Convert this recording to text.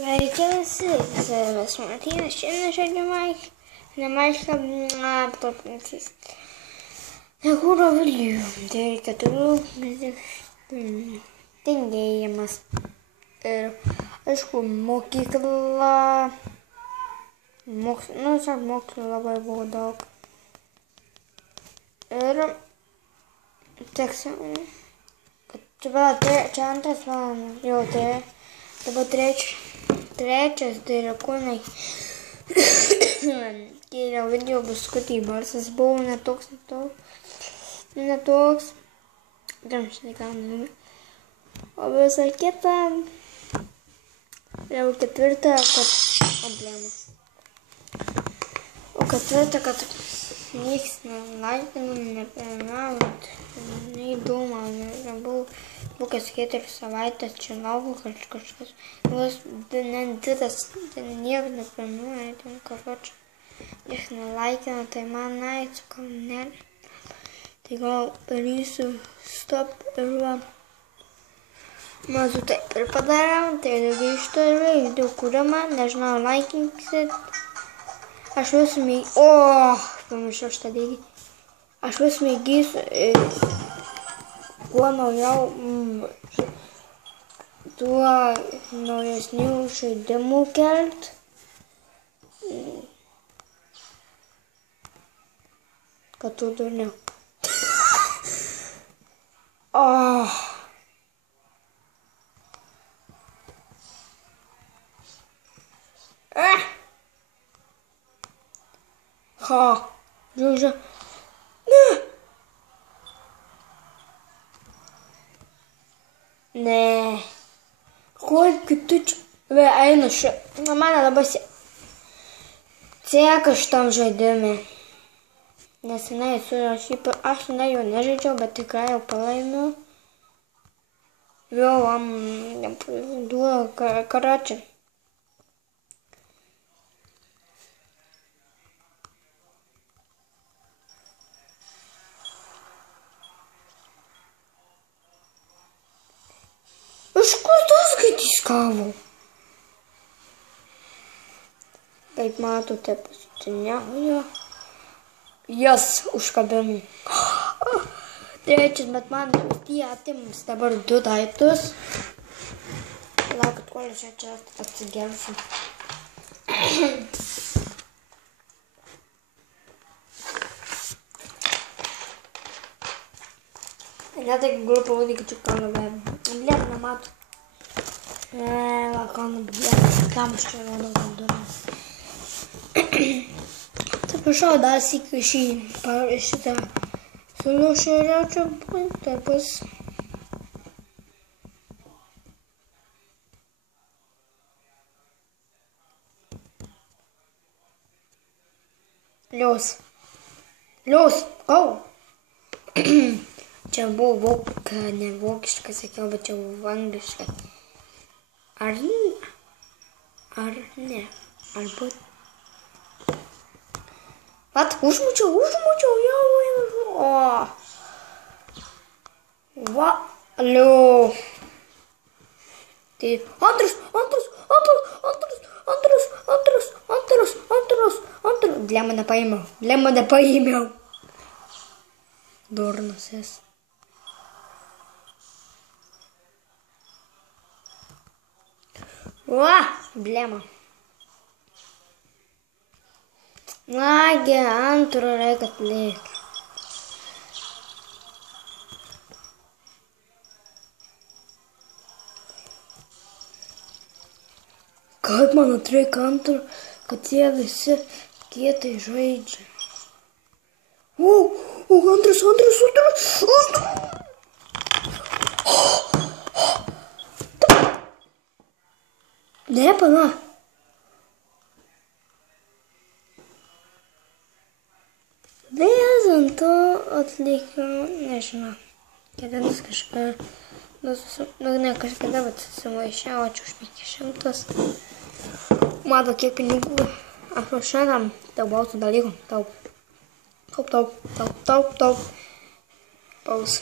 Sveiki visi, mes Martynas, šiandien žaidžiame Minecraftą aptopintis. Nekūro Vilijų, tai 4 tingėjimas. Ir, aišku, mokykla, mokslo labai buvo daug. Ir, teksim, kad čia antras valandas, jau tai. Dabar trečias direkūnai. Jau video bus skutybos, jis buvo netoks. Gamšinai gaunami. O visą kitą, jau ketvirtą, kad nieks nelaikino, nepenavot, neįdomu, nebuvo. Kokias 4 savaitės čia lauko kažkas. Vos nedidas, nieko neplanuoja, ten karočią. Nieks nelaikino, tai man naicų kalnelį. Tai gal darysiu stop ir va. Mazu taip ir padariau, tai grįžtu ir video kūrimą, nežinau, laikinksit. Aš vis pamiršau šitą dėdį. Aš vis mėgysiu kuo naujau tuo naujesnių žaidimų kelt. Kad tu durniau. Žiūrėjau. Ne. Kokį tu čia? Einu mane labai seka šitam žaidimui. Nesenai aš jau nežaidžiau, bet tikrai jau palaimiu. Jau duodu karačią. Iš kur tu skaityskavo? Kaip matote, pasitiniauju. Jas užkabinu. Trečias, bet man tie atims dabar 2 daiktus. Laukit, kol aš čia atsigersiu. Я так группа выдвигать чеканная. Блядь, на мат. Лакан, блядь, там что надо дурно. Ты пошел, да, сикаши, паришься. Слушай, рачу, так пос. Лёс, go. Čia buvo ne vokiškai, sakiau, bet čia buvo angliškai. Ar ne? Arba... Vat, užmučiau, jau. Va, liu. Tai antras. Lemą nepaėmiau. Durnas esi. Blema. Nagi, antro reikia atlikti. Kaip man atreikia antro, kad jie visi kietai žaidžia. Antras. Ne, pana. Ant to atlikiau, nežinau. Kėdienas kažkada, ne kažkada, bet susimaišiau, čia už 500. Mato, kiek pinigų. Aš šiandien taupiausių dalykų. Taup. Paus.